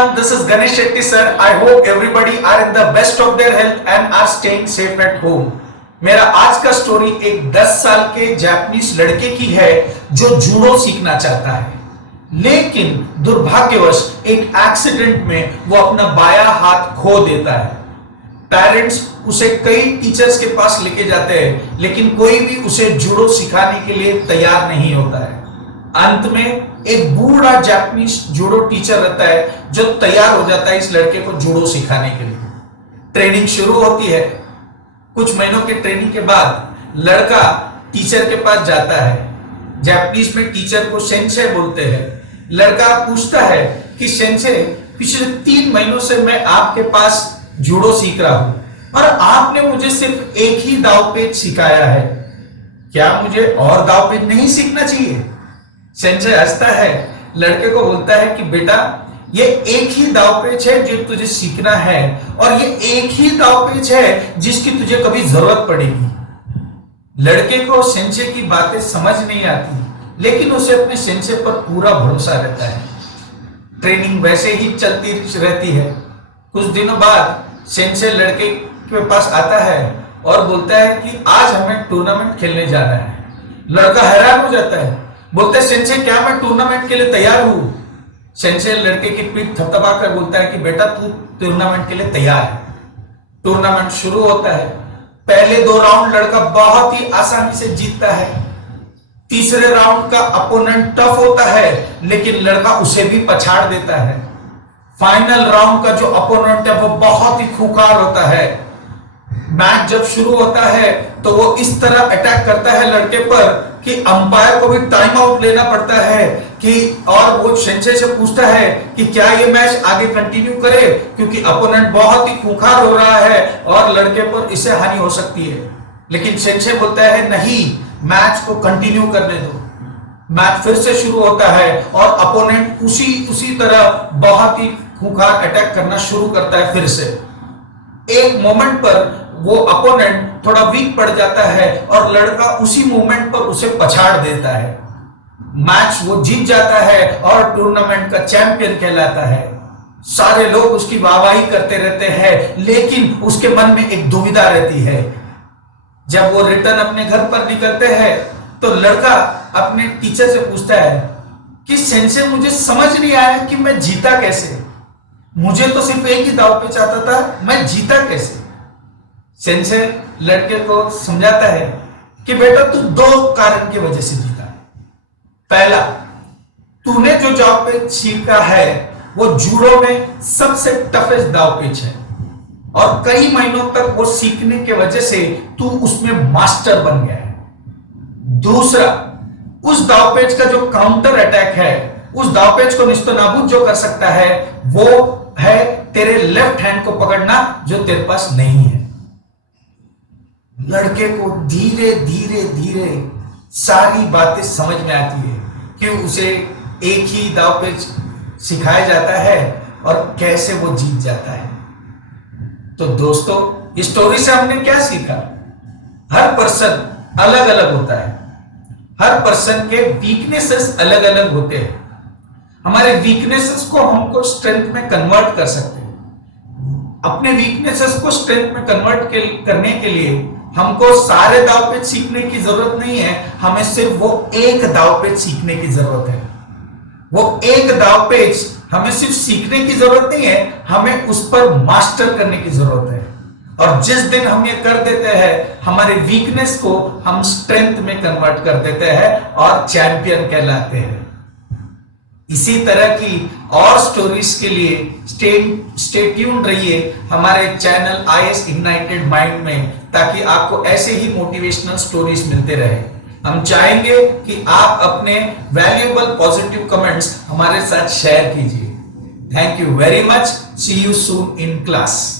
everyone, this is Ganesh Shetty sir. I hope everybody are in the best of their health and are staying safe at home. मेरा आज का story एक 10 साल के Japanese लड़के की है जो जूडो सीखना चाहता है, लेकिन दुर्भाग्यवश एक एक्सीडेंट में वो अपना बायां हाथ खो देता है। पेरेंट्स उसे कई टीचर्स के पास लेके जाते हैं, लेकिन कोई भी उसे जूडो सिखाने के लिए तैयार नहीं होता है। अंत में एक बूढ़ा जापानीज जूडो टीचर रहता है जो तैयार हो जाता है इस लड़के को जूडो सिखाने के लिए। ट्रेनिंग शुरू होती है। कुछ महीनों के ट्रेनिंग के बाद लड़का टीचर के पास जाता है। जापानीज में टीचर को सेंसे बोलते हैं। लड़का पूछता है कि सेंसे, पिछले 3 महीनों से मैं आपके पास जूडो सीख रहा हूं और आपने मुझे सिर्फ एक ही दावपेच सिखाया है, क्या मुझे और दावपेच नहीं सीखना चाहिए? सेंसे हंसता है, लड़के को बोलता है कि बेटा, ये एक ही दावपेच है जो तुझे सीखना है और ये एक ही दावपेच है जिसकी तुझे कभी जरूरत पड़ेगी। लड़के को सेंसे की बातें समझ नहीं आती, लेकिन उसे अपने सेंसे पर पूरा भरोसा रहता है। ट्रेनिंग वैसे ही चलती रहती है। कुछ दिनों बाद सेंसे लड़के के पास आता है और बोलता है कि आज हमें टूर्नामेंट खेलने जाना है। लड़का हैरान हो जाता है, बोलता है सेंसे, क्या मैं टूर्नामेंट के लिए तैयार हूं? सेंसे लड़के की पीठ थपथपा कर बोलता है कि बेटा, तू टूर्नामेंट के लिए तैयार है। टूर्नामेंट शुरू होता है। पहले 2 राउंड लड़का बहुत ही आसानी से जीतता है। तीसरे राउंड का अपोनेंट टफ होता है, लेकिन लड़का उसे भी पछाड़ देता है। फाइनल राउंड का जो अपोनेंट है वो बहुत ही खूंखार होता है। मैच जब शुरू होता है तो वो इस तरह अटैक करता है लड़के पर कि अंपायर को भी टाइम आउट लेना पड़ता है कि, और वो सेंसे से पूछता है कि क्या ये मैच आगे कंटिन्यू करे, क्योंकि अपोनेंट बहुत ही खूंखार हो रहा है और लड़के पर इससे हानि हो सकती है। लेकिन सेंसे बोलता है नहीं, मैच को कंटिन्यू करने दो। मैच फिर से शुरू होता है और अपोनेंट उसी तरह बहुत ही खूंखार अटैक करना शुरू करता है। फिर से एक मोमेंट पर वो अपोनेंट थोड़ा वीक पड़ जाता है और लड़का उसी मोमेंट पर उसे पछाड़ देता है। मैच वो जीत जाता है और टूर्नामेंट का चैंपियन कहलाता है। सारे लोग उसकी वाहवाही करते रहते हैं, लेकिन उसके मन में एक दुविधा रहती है। जब वो रिटर्न अपने घर पर निकलते हैं तो लड़का अपने टीचर से पूछता है कि सेंसे, मुझे समझ नहीं आया कि मैं जीता कैसे। मुझे तो सिर्फ एक ही दाव पे चाहता था, मैं जीता कैसे? सेंसे लड़के को समझाता है कि बेटा, तू 2 कारण की वजह से जीता। पहला, तूने जो दावपेच सीखा है वो जूडो में सबसे टफेस्ट दावपेच है और कई महीनों तक वो सीखने के वजह से तू उसमें मास्टर बन गया है। दूसरा, उस दावपेच का जो काउंटर अटैक है, उस दावपेच को निस्तनाबूद जो कर सकता है वो है तेरे लेफ्ट हैंड को पकड़ना, जो तेरे पास नहीं है। लड़के को धीरे धीरे धीरे सारी बातें समझ में आती है कि उसे एक ही दावपेच सिखाया जाता है और कैसे वो जीत जाता है। तो दोस्तों, इस स्टोरी से हमने क्या सीखा? हर पर्सन अलग अलग होता है। हर पर्सन के वीकनेसेस अलग अलग होते हैं। हमारे वीकनेसेस को हमको स्ट्रेंथ में कन्वर्ट कर सकते हैं। अपने वीकनेसेस को स्ट्रेंथ में कन्वर्ट करने के लिए हमको सारे दावपेच सीखने की जरूरत नहीं है, हमें सिर्फ वो एक दावपेच सीखने की जरूरत है। वो एक दावपेच हमें सिर्फ सीखने की जरूरत नहीं है, हमें उस पर मास्टर करने की जरूरत है। और जिस दिन हम ये कर देते हैं, हमारे वीकनेस को हम स्ट्रेंथ में कन्वर्ट कर देते हैं और चैंपियन कहलाते हैं। इसी तरह की और स्टोरीज के लिए स्टे ट्यून्ड रहिए हमारे चैनल IAS इग्नाइटेड माइंड में, ताकि आपको ऐसे ही मोटिवेशनल स्टोरीज मिलते रहे। हम चाहेंगे कि आप अपने वैल्यूएबल पॉजिटिव कमेंट्स हमारे साथ शेयर कीजिए। Thank you very much. See you soon in class.